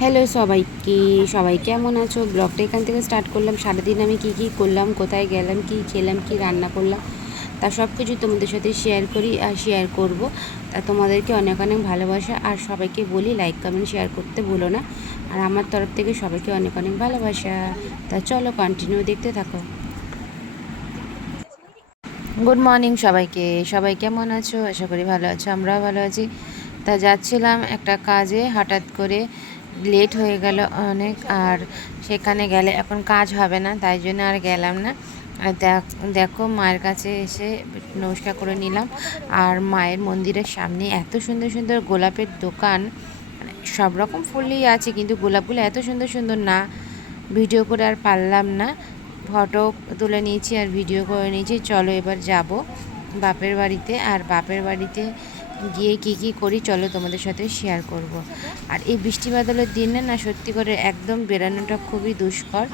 Hello সবাইকে, সবাই কেমন আছো? ব্লগটা এখান থেকে স্টার্ট করলাম। সারাদিন আমি কি কি করলাম, কোথায় গেলাম, কি খেলাম, কি রান্না করলাম, তা সব কিছু তোমাদের সাথে শেয়ার করি আর শেয়ার করব। তা তোমাদেরকে অনেক অনেক ভালোবাসা, আর সবাইকে বলি লাইক কমেন্ট শেয়ার করতে ভুলো না। আর আমার তরফ থেকে সবাইকে অনেক অনেক ভালোবাসা। তা চলো কন্টিনিউ দেখতে থাকো। গুড মর্নিং সবাইকে, সবাই কেমন আছো? আশা করি ভালো আছো, আমরাও ভালো আছি। তা যাচ্ছিলাম একটা কাজে, হঠাৎ করে লেট হয়ে গেল অনেক। আর সেখানে গেলে এখন কাজ হবে না, তাই জন্য আর গেলাম না। আর দেখো মায়ের কাছে এসে নমস্কার করে নিলাম। আর মায়ের মন্দিরের সামনে এত সুন্দর সুন্দর গোলাপের দোকান, মানে সব রকম ফুলই আছে, কিন্তু গোলাপগুলো এত সুন্দর সুন্দর না, ভিডিও করে আর পারলাম না। ফটো তুলে নিয়েছি আর ভিডিও করে নিয়েছি। চলো এবার যাব বাপের বাড়িতে। আর বাপের বাড়িতে গিয়ে কি কি করি চলো তোমাদের সাথে শেয়ার করব। আর এই বৃষ্টি বাদলের দিনে না সত্যি করে একদম বেরানোটা খুবই দুষ্কর,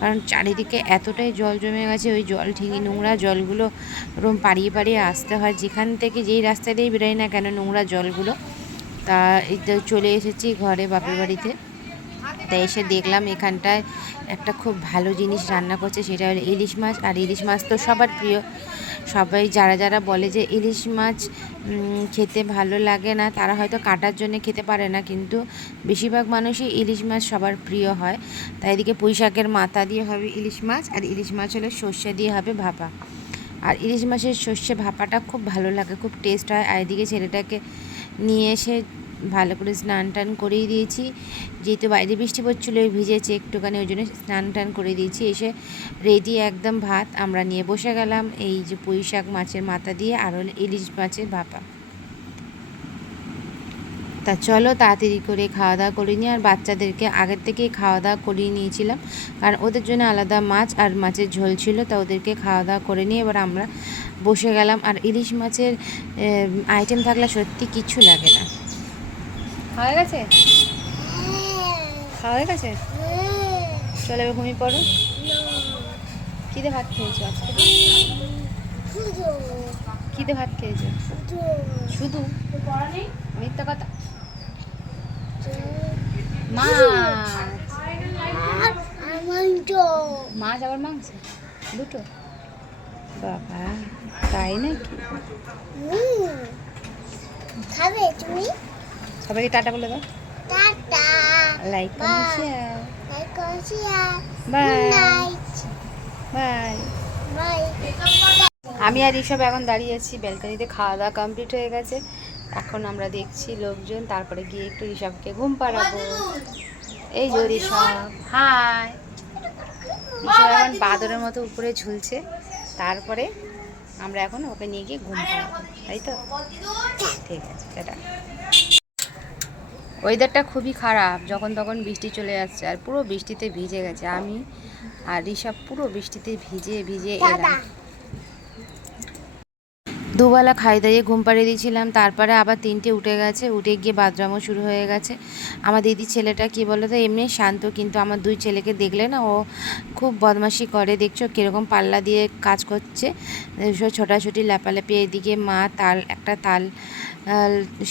কারণ চারিদিকে এতটাই জল জমে গেছে। ওই জল ঠিকই নোংরা জলগুলো ওরম পাড়িয়ে পাড়িয়ে আসতে হয়, যেখান থেকে যেই রাস্তা দিয়েই বেরোয় না কেন নোংরা জলগুলো। তা এই তো চলে এসেছি ঘরে বাপের বাড়িতে। তাই এসে দেখলাম এখানটায় একটা খুব ভালো জিনিস রান্না করছে, সেটা হলো ইলিশ মাছ। আর ইলিশ মাছ তো সবার প্রিয়। সবাই যারা যারা বলে যে ইলিশ মাছ খেতে ভালো লাগে না, তারা হয়তো কাটার জন্য খেতে পারে না, কিন্তু বেশিরভাগ মানুষই ইলিশ মাছ সবার প্রিয় হয়। তাই এদিকে পুঁই শাকের মাথা দিয়ে হবে ইলিশ মাছ, আর ইলিশ মাছ হলে সর্ষে দিয়ে হবে ভাপা। আর ইলিশ মাছের সর্ষে ভাপাটা খুব ভালো লাগে, খুব টেস্ট হয়। আর এদিকে ছেলেটাকে নিয়ে এসে ভালো করে স্নান টান করিয়ে দিয়েছি, যেহেতু বাইরে বৃষ্টি পড়ছিলো, ভিজেছে একটুখানি, ওই জন্য স্নান টান করে দিয়েছি। এসে রেডি একদম ভাত আমরা নিয়ে বসে গেলাম, এই যে পুঁই শাক মাছের মাথা দিয়ে আর হলো ইলিশ মাছের ভাপা। তা চলো তাড়াতাড়ি করে খাওয়া দাওয়া করে নিই। আর বাচ্চাদেরকে আগের থেকেই খাওয়া দাওয়া করিয়ে নিয়েছিলাম, কারণ ওদের জন্য আলাদা মাছ আর মাছের ঝোল ছিল। তা ওদেরকে খাওয়া দাওয়া করে নিয়ে এবার আমরা বসে গেলাম। আর ইলিশ মাছের আইটেম থাকলে সত্যি কিছু লাগে না। খাওয়া গেছে, খাওয়া হয়ে গেছে, চলো এবার ঘুমিয়ে পড়ো। কী দিয়ে ভাত খেয়েছো আজকে? কী দিয়ে ভাত খেয়েছো? শুধু? মিথ্যা কথা। মাছ, মাছ আবার মাংস দুটো? বাবা, তাই নাকি? খাবে তুমি? সবাইকে টাটা বলে দাও। Tata, like comment share, like comment share, bye bye bye. আমি আর ঋষভ এখন দাঁড়িয়ে আছি ব্যালকনিতে, খাওয়া দাওয়া কমপ্লিট হয়ে গেছে। এখন আমরা দেখছি লোকজন, তারপরে গিয়ে একটু ঋষভকে ঘুম পাড়াবো। এই যে ঋষভ, হাই। ঋষভ এখন বাদরের মতো উপরে ঝুলছে, তারপরে আমরা এখন ওকে নিয়ে গিয়ে ঘুম পাড়াবো, তাই তো? ঠিক আছে, টাটা। ওয়েদারটা খুবই খারাপ, যখন তখন বৃষ্টি চলে যাচ্ছে, আর পুরো বৃষ্টিতে ভিজে গেছে আমি আর ঋষভ, পুরো বৃষ্টিতে ভিজে ভিজে এলাম। দুবেলা খাই দাইয়ে ঘুম পাড়িয়ে দিয়েছিলাম, তারপরে আবার 3টে উঠে গেছে, উঠে গিয়ে বাথরুমও শুরু হয়ে গেছে। আমার দিদির ছেলেটা কী বলো তো, এমনি শান্ত, কিন্তু আমার দুই ছেলেকে দেখলে না ও খুব বদমাশি করে। দেখছো কীরকম পাল্লা দিয়ে কাজ করছে, সব ছোটাছুটি লাপালাপি। এদিকে মা একটা তাল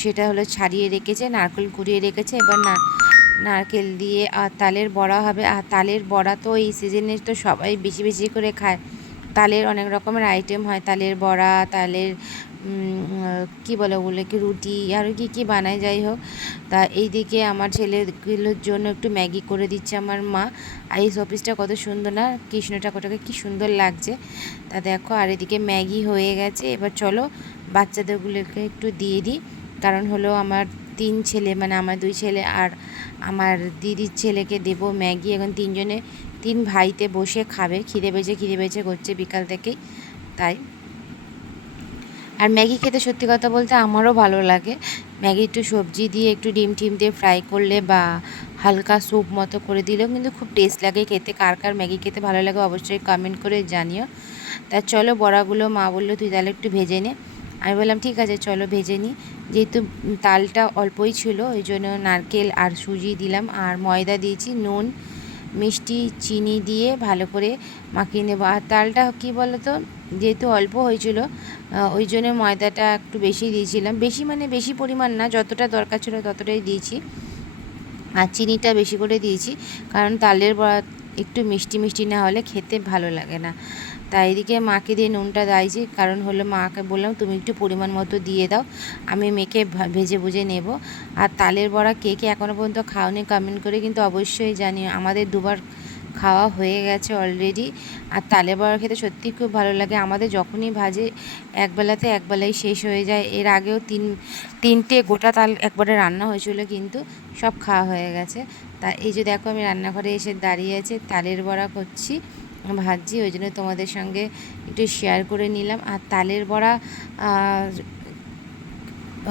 সেটা হলো ছাড়িয়ে রেখেছে, নারকেল কুড়িয়ে রেখেছে। এবার নারকেল দিয়ে আর তালের বড়া হবে। আর তালের বড়া তো এই সিজনে তো সবাই বেশি বেশি করে খায়। তালের অনেক রকমের আইটেম হয়, তালের বড়া, তালের কি বলে ওগুলো, কি রুটি, আরও কী কী বানায়, যাই হোক। তা এইদিকে আমার ছেলেগুলোর জন্য একটু ম্যাগি করে দিচ্ছে আমার মা। আর এই শোপিসটা কত সুন্দর না, কৃষ্ণ ঠাকুরটাকে কী সুন্দর লাগছে। তা দেখো, আর এদিকে ম্যাগি হয়ে গেছে। এবার চলো বাচ্চাদেরগুলোকে একটু দিয়ে দিই, কারণ হলো আমার 3 ছেলে, মানে আমার 2 ছেলে আর আমার দিদির ছেলেকে দেবো ম্যাগি। এখন 3 ভাইতে বসে খাবে, খিদে বেজে করছে বিকাল থেকেই, তাই। আর ম্যাগি খেতে সত্যি কথা বলতে আমারও ভালো লাগে। ম্যাগি একটু সবজি দিয়ে, একটু ডিম টিম দিয়ে ফ্রাই করলে বা হালকা স্যুপ মতো করে দিলেও কিন্তু খুব টেস্ট লাগে খেতে। কার কার ম্যাগি খেতে ভালো লাগে অবশ্যই কমেন্ট করে জানিও। তা চলো বড়াগুলো মা বললো তুই তাহলে একটু ভেজে নে। আমি বললাম ঠিক আছে চলো ভেজে নিই। যেহেতু তালটা অল্পই ছিল, ওই জন্য নারকেল আর সুজি দিলাম, আর ময়দা দিয়েছি, নুন মিষ্টি চিনি দিয়ে ভালো করে মাখিয়ে নেবো। আর তালটা কী বলো তো, যেহেতু অল্প হয়েছিল, ওই জন্য ময়দাটা একটু বেশি দিয়েছিলাম, বেশি মানে বেশি পরিমাণ না, যতটা দরকার ছিল ততটাই দিয়েছি। আর চিনিটা বেশি করে দিয়েছি, কারণ তালের বড়া একটু মিষ্টি মিষ্টি না হলে খেতে ভালো লাগে না। তাই এদিকে মাকে দিয়ে নুনটা দিয়েছি, কারণ হলো মাকে বললাম তুমি একটু পরিমাণ মতো দিয়ে দাও, আমি মেখে ভেজে ভুজে নেব। আর তালের বড়া কে কে এখনও পর্যন্ত খাওনি কমেন্ট করে কিন্তু অবশ্যই জানিও। আমাদের দুবার খাওয়া হয়ে গেছে অলরেডি। আর তালের বড়া খেতে সত্যিই খুব ভালো লাগে। আমাদের যখনই ভাজে একবেলাতে একবেলাই শেষ হয়ে যায়। এর আগেও তিনটে গোটা তাল একবারে রান্না হয়েছিল, কিন্তু সব খাওয়া হয়ে গেছে। তা এই যে দেখো আমি রান্নাঘরে এসে দাঁড়িয়ে আছি, তালের বড়া করছি, ভাজছি, ওই জন্য তোমাদের সঙ্গে একটু শেয়ার করে নিলাম। আর তালের বড়া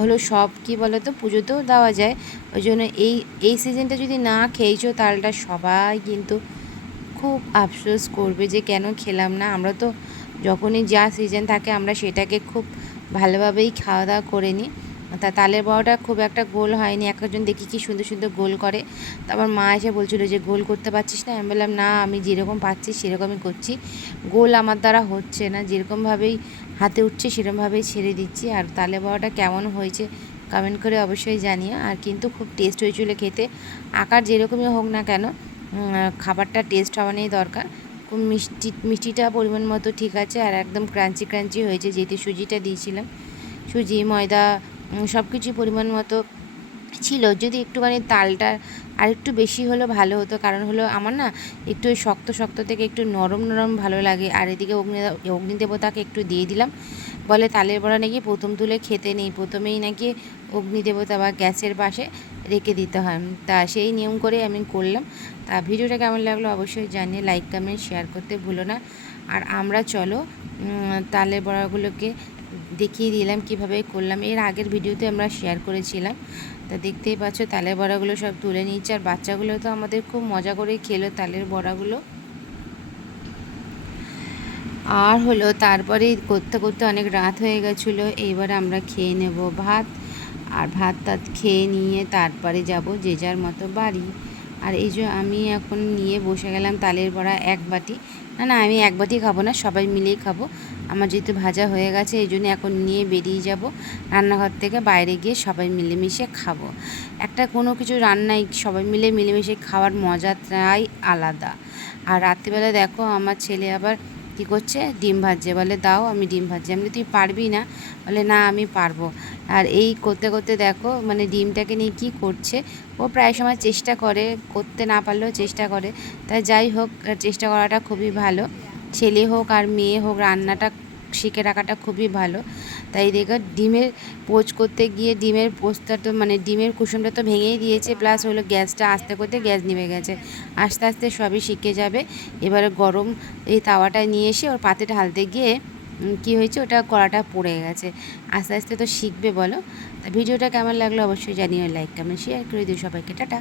হলো সব কী বলো তো, পুজোতেও দেওয়া যায়। ওই জন্য এই সিজনটা যদি না খেয়েছো তালটা সবাই কিন্তু খুব আফসোস করবে যে কেন খেলাম না। আমরা তো যখনই যা সিজন থাকে আমরা সেটাকে খুব ভালোভাবেই খাওয়া দাওয়া করে নিই। তালের বড়াটা খুব একটা গোল হয়নি, একজন দেখি কি সুন্দর সুন্দর গোল করে। তারপর মা এসে বলছিল যে গোল করতে পারছিস না, আমি বললাম না, আমি যেরকম পাচ্ছি সেরকমই করছি, গোল আমার দ্বারা হচ্ছে না, যেরকমভাবেই হাতে উঠছে সেরকমভাবেই ছেড়ে দিচ্ছি। আর তালের বড়াটা কেমন হয়েছে কমেন্ট করে অবশ্যই জানিও। আর কিন্তু খুব টেস্ট হয়েছিল খেতে, আকার যেরকমই হোক না কেন খাবারটা টেস্ট হওয়া নিয়ে দরকার। খুব মিষ্টিটা পরিমাণ মতো ঠিক আছে, আর একদম ক্রাঞ্চি ক্রাঞ্চি হয়েছে, যেহেতু সুজিটা দিয়েছিলাম। সুজি ময়দা সব কিছুই পরিমাণ মতো ছিল। যদি একটুখানি তালটা আর একটু বেশি হলে ভালো হতো, কারণ হলো আমার না একটু ওই শক্ত শক্ত থেকে একটু নরম নরম ভালো লাগে। আর এদিকে অগ্নিদেবতাকে একটু দিয়ে দিলাম। বলে তালের বড়া নাকি প্রথম তুলে খেতে নেই, প্রথমেই নাকি অগ্নিদেবতা বা গ্যাসের পাশে রেখে দিতে হয়। তা সেই নিয়ম করে আমি করলাম। তা ভিডিওটা কেমন লাগলো অবশ্যই জানিয়ে লাইক কমেন্ট শেয়ার করতে ভুলো না। আর আমরা চলো তালের বড়াগুলোকে দেখিয়ে দিলাম কিভাবে করলাম। এর আগের ভিডিওতে আমরা শেয়ার করেছিলাম। তা দেখতেই পাচ্ছ তালের বড়াগুলো সব তুলে নিচ্ছে, আর বাচ্চাগুলো তো আমাদের খুব মজা করে খেলো তালের বড়াগুলো। আর হলো তারপরে করতে করতে অনেক রাত হয়ে গেছিলো। এইবার আমরা খেয়ে নেব ভাত, আর ভাত টাত খেয়ে নিয়ে তারপরে যাব যে যার মতো বাড়ি। আর এই যে আমি এখন নিয়ে বসে গেলাম তালের বড়া এক বাটি। না আমি এক বাটি খাবো না, সবাই মিলেই খাবো। আমার যেহেতু ভাজা হয়ে গেছে এই জন্য এখন নিয়ে বেরিয়ে যাব রান্নাঘর থেকে, বাইরে গিয়ে সবাই মিলেমিশে খাবো। একটা কোনো কিছু রান্নায় সবাই মিলে মিলেমিশে খাওয়ার মজাটাই আলাদা। আর রাত্রিবেলা দেখো আমার ছেলে আবার কী করছে, ডিম ভাজছে, বলে দাও আমি ডিম ভাজছি। আমি তুই পারবি না, বলে না আমি পারবো। আর এই করতে করতে দেখো মানে ডিমটাকে নিয়ে কী করছে, ও প্রায় সময় চেষ্টা করে, করতে না পারলেও চেষ্টা করে। তাই যাই হোক, চেষ্টা করাটা খুবই ভালো। ছেলে হোক আর মেয়ে হোক রান্নাটা শিখে রাখাটা খুবই ভালো। তাই দেখো ডিমের পোচ করতে গিয়ে ডিমের পোচটা তো মানে ডিমের কুসুমটা তো ভেঙেই দিয়েছে, প্লাস হলো গ্যাসটা আস্তে করতে গ্যাস নিভে গেছে। আস্তে আস্তে সবই শিখে যাবে। এবারে গরম এই তাওয়াটা নিয়ে এসে ওর পাতে ঢালতে গিয়ে কী হয়েছে, ওটা কড়াটা পড়ে গেছে। আস্তে আস্তে তো শিখবে বলো। তা ভিডিওটা কেমন লাগলো অবশ্যই জানিও, লাইক কমেন্ট শেয়ার করে দিও সবাইকে, টাটা।